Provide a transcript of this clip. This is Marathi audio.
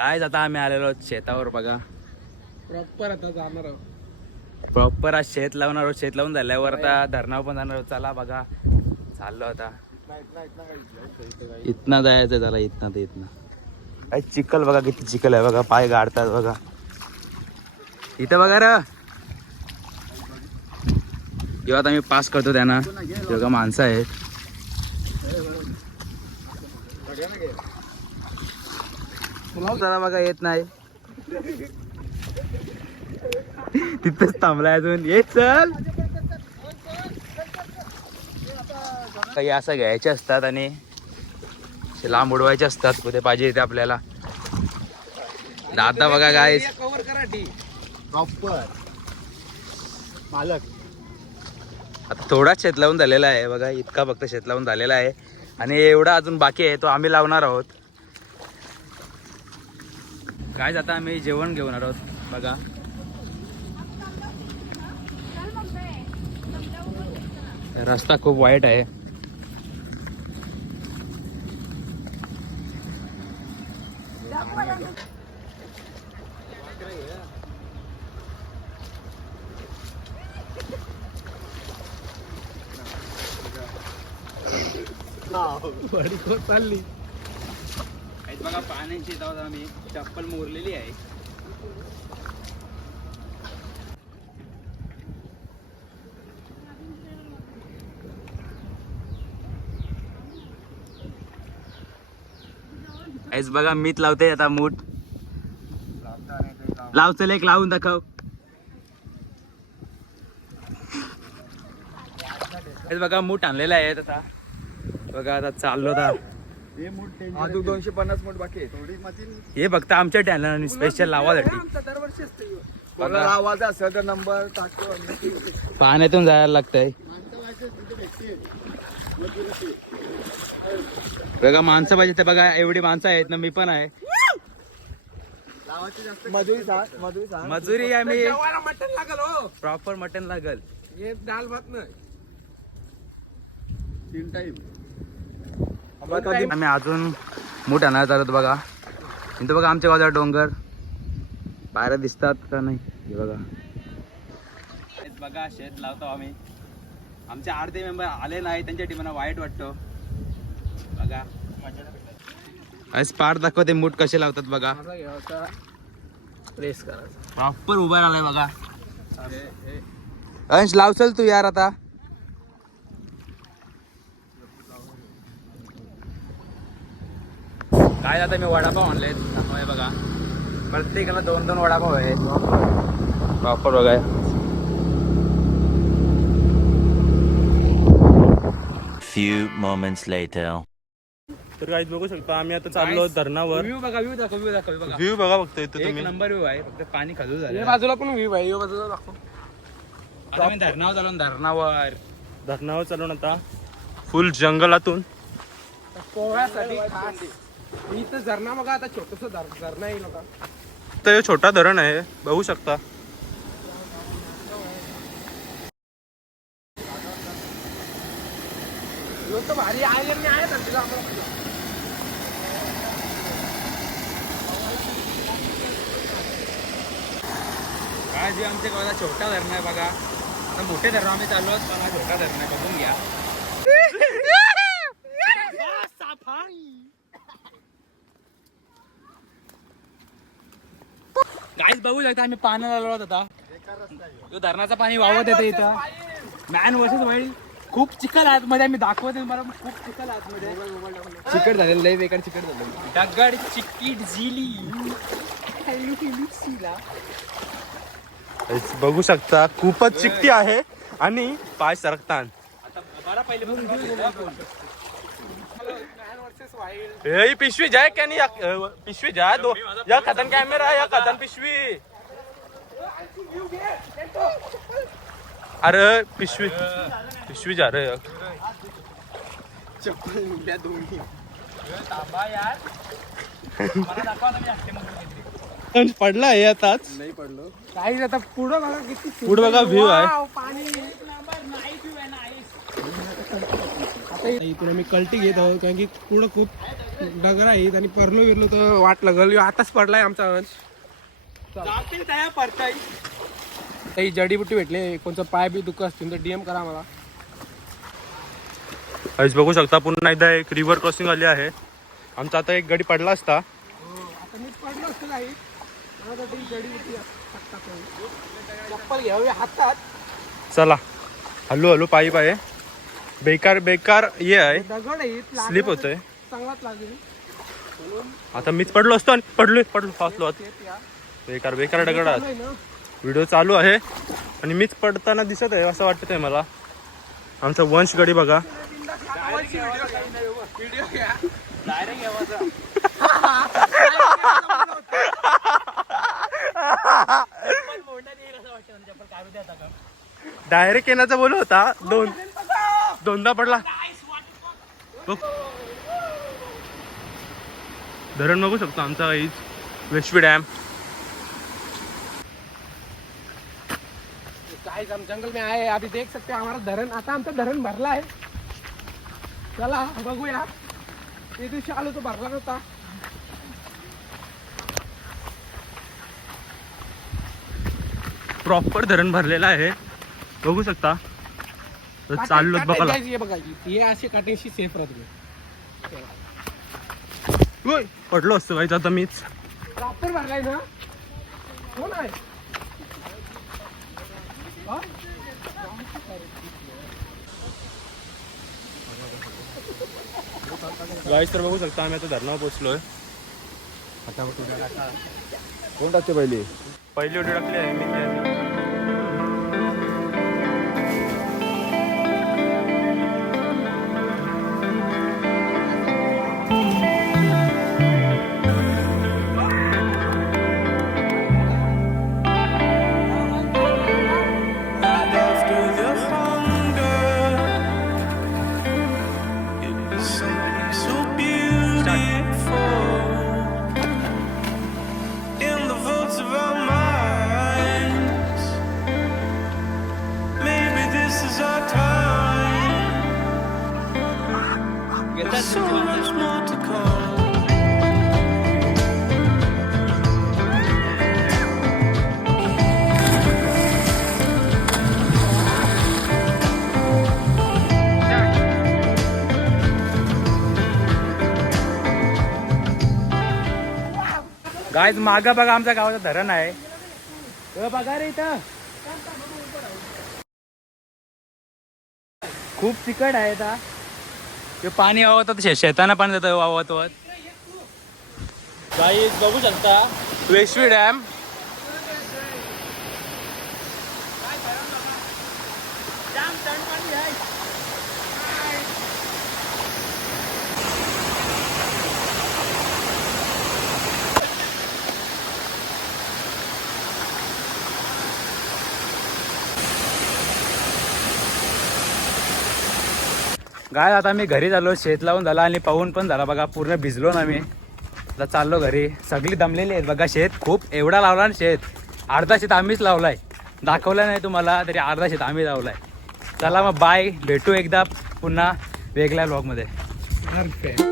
काय आता आम्ही आलेलो आहोत शेतावर बघा. प्रॉपर आता जाणार आहोत. प्रॉपर आज शेत लावणार आहोत. शेत लावून झाल्यावर आता धरणावर पण जाणार आहोत. चला बघा. चाललो आता. इथना जायचं झाला इथना ते इथना. काय चिखल बघा किती चिखल आहे बघा. पाय गाडतात बघा. इथं बघा र. जेव्हा आता मी पास करतो त्यांना. बघा माणसं आहेत. जरा बघा येत नाही. तिथंच थांबलाय अजून. ये चल. काही असं घ्यायचे असतात आणि लांब उडवायचे असतात. कुठे पाहिजे ते आपल्याला. दादा बघा काय कव्हर करा टी प्रॉपर मालक. आता थोडाच शेत लावून झालेला आहे बघा. इतका फक्त शेत लावून झालेला आहे. आणि एवढा अजून बाकी आहे तो आम्ही लावणार आहोत. काय आता आम्ही जेवण घेऊन आहोत. बघा. रस्ता खूप वाईट आहे. चालली. बघा पाण्याची येत आहोत आम्ही चप्पल मोरलेली आहे. ऐस बघा मीच लावते आता मूठ. लाव चल एक लावून दाखव. बघा मूठ आणलेला आहे आता. बघा आता चाललो आता. अजून दोनशे पन्नास फूट बाकी आहे हे फक्त आमच्या टॅनल स्पेशल लावासाठी. आमचा दरवर्षी असते कोणाला आवाज असेल तर नंबर टाकतो. पाण्यातून जायला लागतंय. बघा माणसं पाहिजे ते बघा एवढी माणसं आहेत ना मी पण आहे. मजुरी सांग मजुरी सांग. मजुरी आम्ही जेवायला मटण लागल हो. प्रॉपर मटन लागल. हे डाल भात नाही. तीन टाईम आम्ही अजून मूठ आणायला चालत बघा. इथं बघा आमच्या बाजूला डोंगर. पायऱ्या दिसतात का नाही? हे बघा. बघा शेत लावतो आम्ही. आमचे अर्धे मेंबर आले नाही त्यांच्या टीमांना वाईट वाटतो. बघा. आज पार दाखवते मूठ कसे लावतात बघा. प्रेस करायचा प्रॉपर उभा राहिलाय बघा. अंश लाव चल तू यार आता. काय आता मी वडापाव आणले त्यामुळे बघा. प्रत्येकाला दोन दोन वडापाव आहेत प्रॉपर बघा. Few moments later. तर काहीच बघू शकता आम्ही आता चाललो आहोत धरणावर. व्ह्यू बघा व्ह्यू दाखव व्ह्यू दाखव बघा. व्ह्यू बघा फक्त इथं एक तुम्ही. नंबर व्ह्यू आहे फक्त पाणी खाजू या झालं बाजूला पण व्ह्यू आहे या बाजूला दाखव. आता मी धरणावर चालून धरणावर. धरणावर चालून आता फुल जंगलातून. पोह्यासाठी खास. इथं झरणा बघा आता छोटस येईल बघा तर हे छोटा धरण आहे बघू शकता. तर भारी आहे आहे काय जे आमच्या गावाला छोटा धरण आहे बघा. आता मोठे धरण आम्ही चाललो आहोत पण हा छोटा धरण आहे बघून घ्या. बघू शकता आम्ही पाण्याला आलो आता तो धरणाचं पाणी वावत येते इथं. मॅन वर्सेस वाईल्ड खूप चिखल आहे मध्ये आम्ही दाखवत आहे मला खूप चिखल आतमध्ये. चिकट झालेलं लय बेकार चिकट झालेलं. दगड चिकीट झिली. बघू शकता खूपच चिकटी आहे आणि पाय सरकतान. आता बरा पहिले. ए, ही पिशवी जाय क्या नाही या- अ, पिशवी जाय दो. या खतन कॅमेरा या खतन पिशवी. अरे पिशवी पिशवी जा रे. पडला आहे आताच. नाही पडलो. काही आता पुढं बघा किती पुढं बघा view आहे. वाव, पाणी आता इथून आम्ही कल्टी घेत आहोत कारण की पुढं खूप डगर आहेत आणि परलो विरलो तर वाट लागल. आताच पडलाय आमचा अंश परताई. काही जडीबुटी भेटले. कोणतं पाय बी दुःख असतील तर डीएम करा मला गाईज बघू शकता पुन्हा एकदा एक रिव्हर क्रॉसिंग आली आहे. आमचा आता एक गडी पडला असता. आता मी पडलो असतो काही माझ्यासाठी जडीबुटी चप्पल घ्यावी हातात. चला. हल्लू हल्लू पायी पाय. बेकार बेकार ये आहे. दगड लागला स्लिप होतोय. चांगलाच लागेल. आता मीच पडलो असतो आणि पडलोय पडलो फासलो आत. बेकार बेकार दगड आहात आहे व्हिडिओ चालू आहे आणि मीच पडताना दिसत आहे असं वाटत आहे मला. आमचा वंश गडी बघा. डायरेक्ट येण्याचा बोल होता दोन. दोनदा पडला. बघ. धरण बघू शकतो आमचा काहीच वेशवी डॅम. काय हम जंगल में आए अभी देख सकते हैं हमारा धरण. आता आमचा धरण भरला आहे. चला बघूया. ते दिवशी आलो तो भरला नव्हता. प्रॉपर धरण भरलेलं आहे. बघू शकता. तर चाललो काटे- हे बघा हे असे काटेशी सेफ राहतो ओय, पडलो असतो काहीच आता मीच. प्रॉपर भरलाय ना? हो नाही हा? गाईस तर बघू शकता आम्ही आता धरणावर पोहोचलोय. कोण टाकते पहिली? पहिली ओटी टाकली आहे मी. गायच मागं बघा आमच्या गावाचं धरण आहे. बघा रे इथं. खूप तिकट आहे आता ते पाणी वावत शेताना पाणी जातं वावत वावत गाईस बघू शकता. वेशवी डॅम. गाय आता मी घरी झालो शेत लावून झाला आणि पाहून पण झाला. बघा पूर्ण भिजलो ना मी. आता चाललो घरी. सगळी दमलेली आहेत. बघा शेत खूप एवढा लावला ना शेत. अर्धा शेत आम्हीच लावलाय. दाखवलं नाही तुम्हाला तरी अर्धा शेत आम्ही लावलाय. चला मग बाय भेटू एकदा पुन्हा वेगळ्या ब्लॉगमध्ये Perfect.